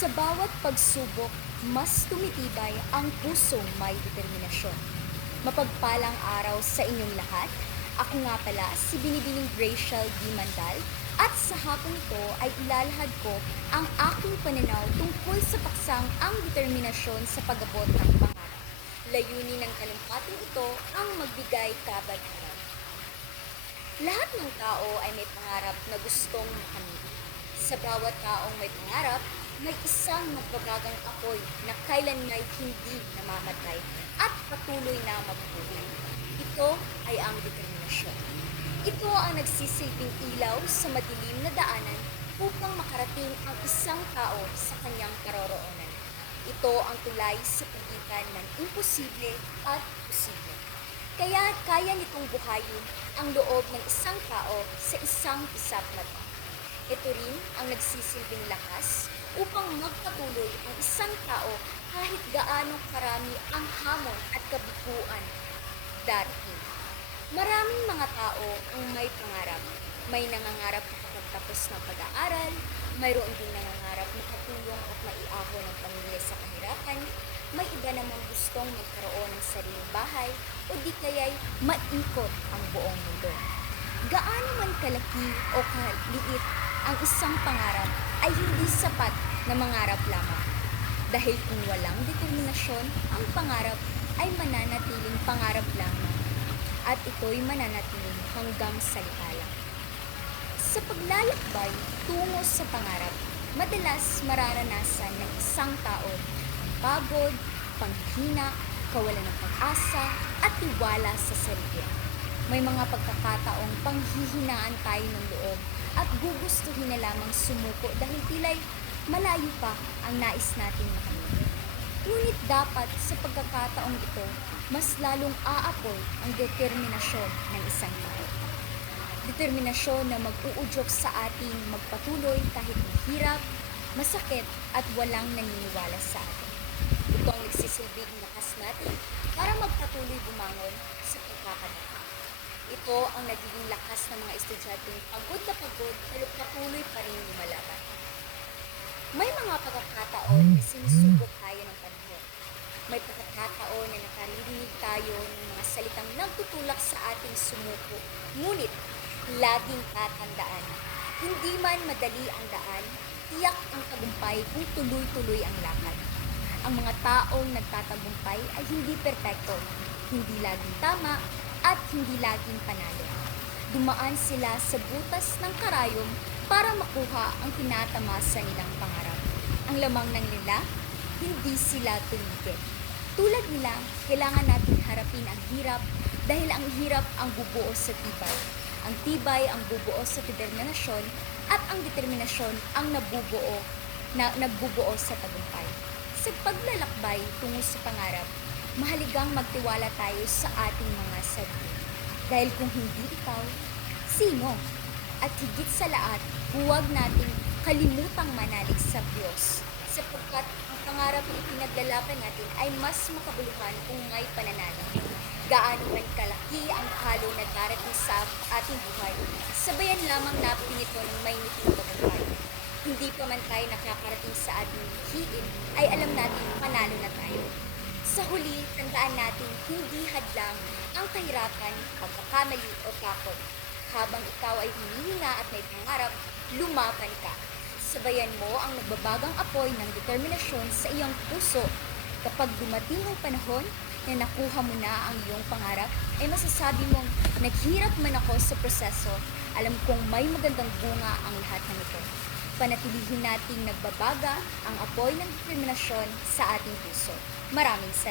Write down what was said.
Sa bawat pagsubok, mas tumitibay ang pusong may determinasyon. Mapagpalang araw sa inyong lahat. Ako nga pala si Binibining Rachel D. Mandal at sa hapong ito ay ilalahad ko ang aking pananaw tungkol sa paksang ang determinasyon sa pag-abot ng pangarap. Layunin ng talumpating ito ang magbigay kabanalan. Lahat ng tao ay may pangarap na gustong makamit. Sa bawat taong may pangarap, may isang magbabagang apoy na kailanmay hindi namamatay at patuloy na mabubuhay. Ito ay ang determinasyon. Ito ang nagsisilbing ilaw sa madilim na daanan upang makarating ang isang tao sa kanyang karoroonan. Ito ang tulay sa pagitan ng imposible at posible. Kaya kaya nitong buhayin ang loob ng isang tao sa isang pisap na ito. Ito rin ang nagsisilbing lakas upang magpatuloy ang isang tao kahit gaano karami ang hamon at kabiguan darating. Maraming mga tao ang may pangarap. May nangangarap na makapagtapos ng pag-aaral, mayroon din nangangarap makatulong at maiahon ng pamilya sa kahirapan, may iba namang gustong magkaroon ng sariling bahay o di kaya'y maikot ang buong mundo. Gaano man kalaki o kaliit ang isang pangarap ay hindi sapat na mangarap lamang. Dahil kung walang determinasyon, ang pangarap ay mananatiling pangarap lamang at ito'y mananatiling hanggang sa likala. Sa paglalakbay tungo sa pangarap, madalas mararanasan ng isang tao pagod, panghina, kawalan ng pag-asa at tiwala sa sarili. May mga pagkakataong panghihinaan tayo ng loob at gugustuhin na lamang sumuko dahil tila'y malayo pa ang nais nating makamit. Ngunit dapat sa pagkakataong ito, mas lalong aapoy ang determinasyon ng isang tao. Determinasyon na mag-uudyok sa ating magpatuloy kahit mahirap, masakit at walang naniniwala sa atin. Ito ang nagsisilbing lakas natin para magpatuloy bumangon sa pagkakadapa. Ito ang nagiging lakas ng mga estudyanteng pagod na patuloy pa rin lumalaban. May mga pagkakataon na sinusubok tayo ng panahon. May pagkakataon na nakaririnig tayo ng mga salitang nagtutulak sa ating sumuko. Ngunit, laging tatandaan, hindi man madali ang daan, tiyak ang tagumpay kung tuloy-tuloy ang lakad. Ang mga taong nagtatagumpay ay hindi perpekto, hindi laging tama, at hindi laging panalo. Dumaan sila sa butas ng karayom para makuha ang tinatamasa nilang pangarap. Ang lamang ng nila, hindi sila tumigil. Tulad nila, kailangan natin harapin ang hirap dahil ang hirap ang bubuo sa tibay. Ang tibay ang bubuo sa determinasyon at ang determinasyon ang nagbubuo sa tagumpay. Sa paglalakbay tungo sa pangarap, mahalagang magtiwala tayo sa ating mga sarili. Dahil kung hindi ikaw, sino? At higit sa lahat, huwag nating kalimutang manalig sa Diyos. Sapagkat ang pangarap na ipinaglalaban natin ay mas makabuluhan kung may pananalig. Gaano man kalaki ang halo na darating sa ating buhay, sabayan lamang natin ito ng may nitong tagumpay. Hindi pa man tayo nakakarating sa ating hiin, ay alam natin panalo na tayo. Sa huli, tandaan natin hindi hadlang ang kahirapan, pagkakamali o takot. Habang ikaw ay hinihinga at may pangarap, lumaban ka. Sabayan mo ang nagbabagang apoy ng determinasyon sa iyong puso. Kapag dumating ang panahon na nakuha mo na ang iyong pangarap, ay masasabi mong naghirap man ako sa proseso, alam kong may magandang bunga ang lahat ng ito. Panatilihin nating nagbabaga ang apoy ng determinasyon sa ating puso. Maraming salamat.